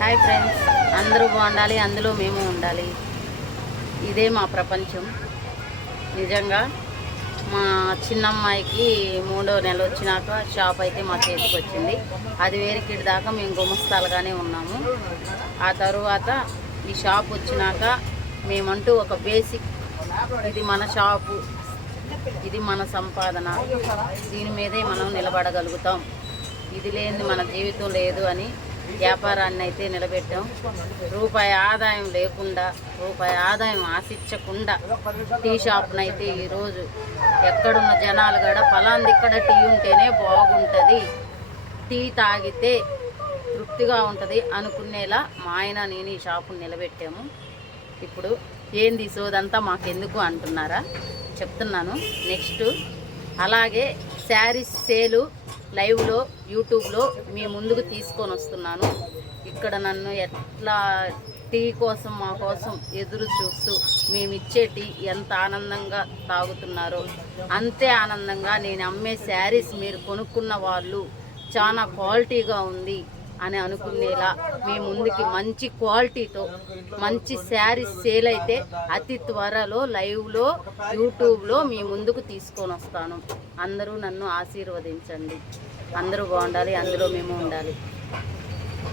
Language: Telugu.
హాయ్ ఫ్రెండ్స్ అందరూ బాగుండాలి అందులో మేము ఉండాలి. ఇదే మా ప్రపంచం. నిజంగా మా చిన్నమ్మాయికి మూడో నెల వచ్చినాక షాప్ అయితే మా చేతికి వచ్చింది. అది వేరికిటి దాకా మేము గుమస్తాలుగానే ఉన్నాము. ఆ తరువాత ఈ షాప్ వచ్చినాక మేమంటూ ఒక బేసిక్ ఇది మన షాపు ఇది మన సంపాదన. దీని మీదే మనం నిలబడగలుగుతాం. ఇది లేనిది మన జీవితం లేదు అని వ్యాపారాన్ని అయితే నిలబెట్టాం. రూపాయి ఆదాయం లేకుండా రూపాయి ఆదాయం ఆశించకుండా టీ షాప్ను అయితే ఈరోజు ఎక్కడున్న జనాలు కూడా పలాంది ఇక్కడ టీ ఉంటేనే బాగుంటుంది. టీ తాగితే తృప్తిగా ఉంటుంది అనుకునేలా మా ఆయన నేను ఈ షాపుని నిలబెట్టాము. ఇప్పుడు ఏంది సోదంతా మాకెందుకు అంటున్నారా? చెప్తున్నాను. నెక్స్ట్ అలాగే శారీస్ సేలు లైవ్లో యూట్యూబ్లో మీ ముందుకు తీసుకొని వస్తున్నాను. ఇక్కడ నన్ను ఎట్లా టీ కోసం మా కోసం ఎదురు చూస్తూ మేము ఇచ్చే టీ ఎంత ఆనందంగా తాగుతున్నారో. అంతే ఆనందంగా నేను అమ్మే శారీస్ మీరు కొనుక్కున్న వాళ్ళు చాలా క్వాలిటీగా ఉంది. అని అనుకునేలా మీ ముందుకి మంచి క్వాలిటీతో మంచి శారీస్ సేల్ అయితే అతి త్వరలో లైవ్లో యూట్యూబ్లో మీ ముందుకు తీసుకొని వస్తాను. అందరూ నన్ను ఆశీర్వదించండి. అందరూ బాగుండాలి అందులో మేము ఉండాలి.